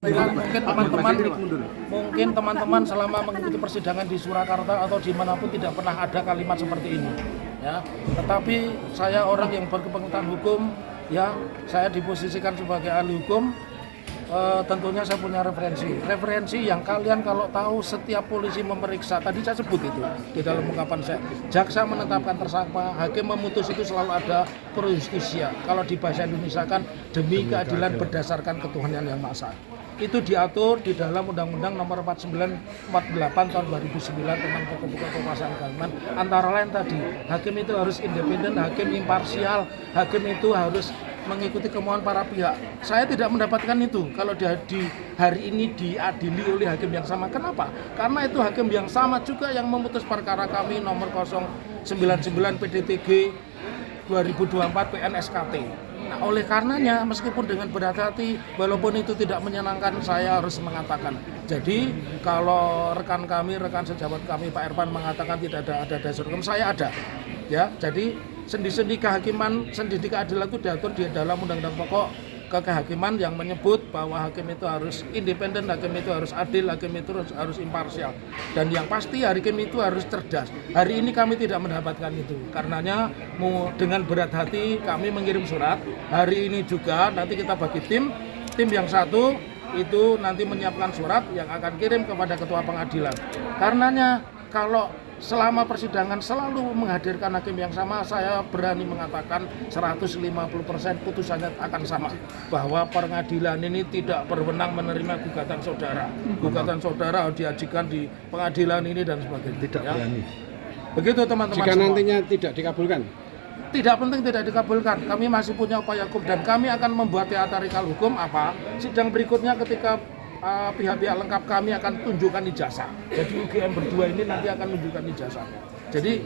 Mungkin teman-teman selama mengikuti persidangan di Surakarta atau dimanapun tidak pernah ada kalimat seperti ini, ya. Tetapi saya orang yang berkepengetahuan hukum, ya, saya diposisikan sebagai ahli hukum. Tentunya saya punya referensi yang kalian kalau tahu setiap polisi memeriksa, tadi saya sebut itu di dalam ungkapan saya, jaksa menetapkan tersangka, hakim memutus itu selalu ada pro justisia. Kalau di bahasa Indonesia kan demi keadilan berdasarkan ketuhanan yang Maha Esa. Itu diatur di dalam Undang-Undang Nomor 49/48 tahun 2009 tentang pokok-pokok kekuasaan kehakiman. Antara lain tadi, hakim itu harus independen, hakim imparsial, hakim itu harus mengikuti kemauan para pihak. Saya tidak mendapatkan itu kalau di hari ini diadili oleh hakim yang sama. Kenapa? Karena itu hakim yang sama juga yang memutus perkara kami nomor 099 PDTG 2024 PNSKT. Nah, oleh karenanya meskipun dengan berhati-hati, walaupun itu tidak menyenangkan, saya harus mengatakan. Jadi kalau rekan sejawat kami Pak Irfan mengatakan tidak ada dasar hukum, saya ada. Ya, jadi sendi-sendi kehakiman, sendi keadilan itu diatur di dalam Undang-Undang Pokok Kehakiman yang menyebut bahwa hakim itu harus independen, hakim itu harus adil, hakim itu harus imparsial. Dan yang pasti hakim itu harus cerdas. Hari ini kami tidak mendapatkan itu. Karenanya dengan berat hati kami mengirim surat. Hari ini juga nanti kita bagi tim yang satu itu nanti menyiapkan surat yang akan kirim kepada ketua pengadilan. Karenanya kalau selama persidangan selalu menghadirkan hakim yang sama, saya berani mengatakan 150% putusannya akan sama, bahwa pengadilan ini tidak berwenang menerima gugatan saudara. Gugatan saudara harus diajukan di pengadilan ini dan sebagainya. Tidak berani. Begitu teman-teman. Jika semua nantinya tidak dikabulkan? Tidak penting tidak dikabulkan. Kami masih punya upaya hukum dan kami akan membuat teatrikal hukum apa? Sidang berikutnya ketika pihak-pihak lengkap kami akan tunjukkan ijazah. Jadi UGM berdua ini nanti akan menunjukkan ijazahnya. Jadi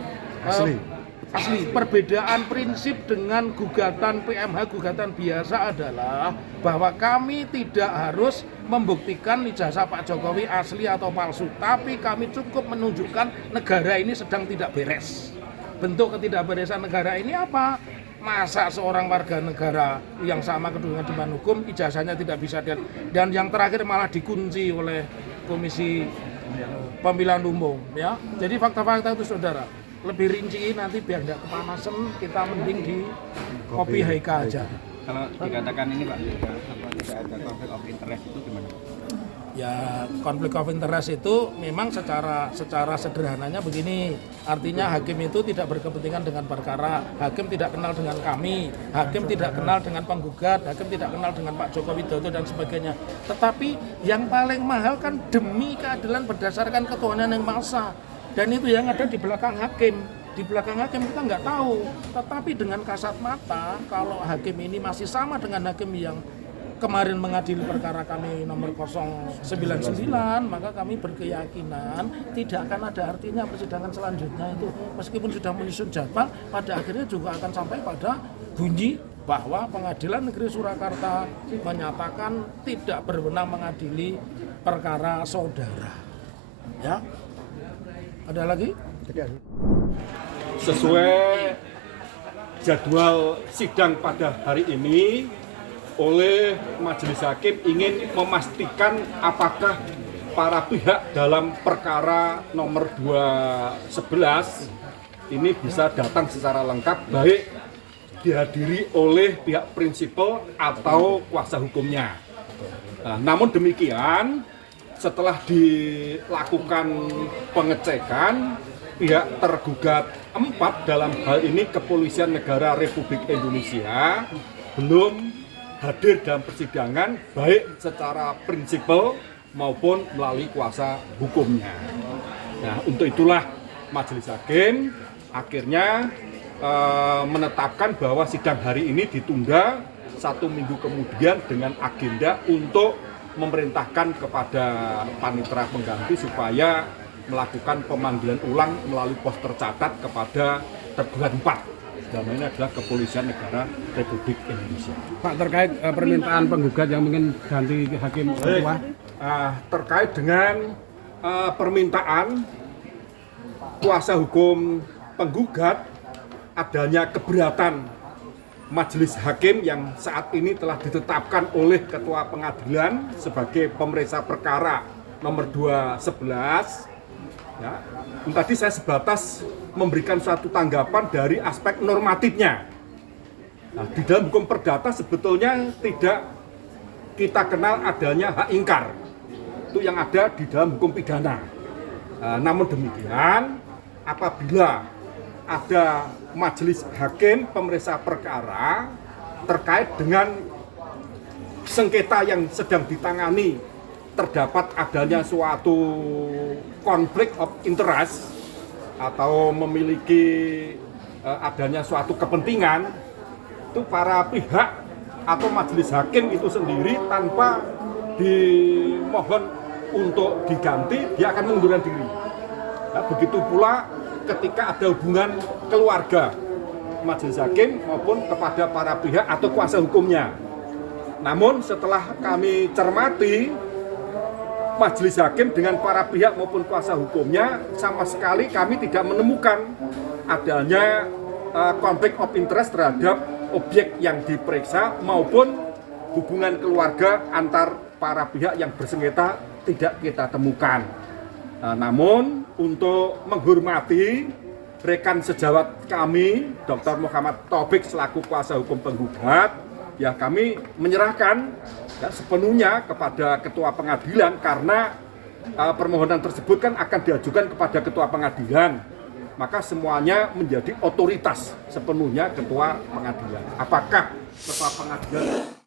asli perbedaan prinsip dengan gugatan PMH, gugatan biasa adalah bahwa kami tidak harus membuktikan ijazah Pak Jokowi asli atau palsu, tapi kami cukup menunjukkan negara ini sedang tidak beres. Bentuk ketidakberesan negara ini apa? Masa seorang warga negara yang sama kedudukan dengan hukum ijazahnya tidak bisa dan yang terakhir malah dikunci oleh Komisi Pemilihan Umum, ya. Jadi fakta-fakta itu saudara lebih rinci nanti biar tidak kepanasan, kita mending di kopi Haika aja. Kalau dikatakan ini Pak, tidak ada konflik of interest itu gimana? Ya, konflik of interest itu memang secara sederhananya begini. Artinya hakim itu tidak berkepentingan dengan perkara, hakim tidak kenal dengan kami, hakim tidak kenal dengan penggugat, hakim tidak kenal dengan Pak Joko Widodo dan sebagainya. Tetapi yang paling mahal kan demi keadilan berdasarkan ketuhanan yang Maha Esa. Dan itu yang ada di belakang hakim. Di belakang hakim kita nggak tahu. Tetapi dengan kasat mata, kalau hakim ini masih sama dengan hakim yang kemarin mengadili perkara kami nomor 099, maka kami berkeyakinan tidak akan ada artinya persidangan selanjutnya itu meskipun sudah menyusun jadwal, pada akhirnya juga akan sampai pada bunyi bahwa Pengadilan Negeri Surakarta menyatakan tidak berwenang mengadili perkara saudara. Ya. Ada lagi? Sesuai jadwal sidang pada hari ini oleh majelis hakim ingin memastikan apakah para pihak dalam perkara nomor 211 ini bisa datang secara lengkap, baik dihadiri oleh pihak prinsipal atau kuasa hukumnya. Nah, namun demikian, setelah dilakukan pengecekan, pihak tergugat 4 dalam hal ini Kepolisian Negara Republik Indonesia belum hadir dalam persidangan baik secara prinsipal maupun melalui kuasa hukumnya. Nah, untuk itulah majelis hakim akhirnya menetapkan bahwa sidang hari ini ditunda 1 minggu kemudian dengan agenda untuk memerintahkan kepada panitera pengganti supaya melakukan pemanggilan ulang melalui pos tercatat kepada tergugat 4. Dalam ini adalah Kepolisian Negara Republik Indonesia. Pak, terkait permintaan penggugat yang ingin ganti hakim ketua? Terkait dengan permintaan kuasa hukum penggugat adanya keberatan majelis hakim yang saat ini telah ditetapkan oleh Ketua Pengadilan sebagai pemeriksa perkara nomor 211. Ya, tadi saya sebatas memberikan suatu tanggapan dari aspek normatifnya. Nah, di dalam hukum perdata sebetulnya tidak kita kenal adanya hak ingkar. Itu yang ada di dalam hukum pidana. Namun demikian, apabila ada majelis hakim pemeriksa perkara terkait dengan sengketa yang sedang ditangani, terdapat adanya suatu konflik of interest atau memiliki adanya suatu kepentingan, itu para pihak atau majelis hakim itu sendiri tanpa dimohon untuk diganti, dia akan mengundurkan diri. Nah, begitu pula ketika ada hubungan keluarga majelis hakim maupun kepada para pihak atau kuasa hukumnya. Namun setelah kami cermati, majelis hakim dengan para pihak maupun kuasa hukumnya sama sekali kami tidak menemukan adanya konflik of interest terhadap objek yang diperiksa maupun hubungan keluarga antar para pihak yang bersengketa tidak kita temukan. Namun untuk menghormati rekan sejawat kami, Dr. Muhammad Taufik selaku kuasa hukum penggugat, ya kami menyerahkan ya, sepenuhnya kepada Ketua Pengadilan karena permohonan tersebut kan akan diajukan kepada Ketua Pengadilan. Maka semuanya menjadi otoritas sepenuhnya Ketua Pengadilan. Apakah Ketua Pengadilan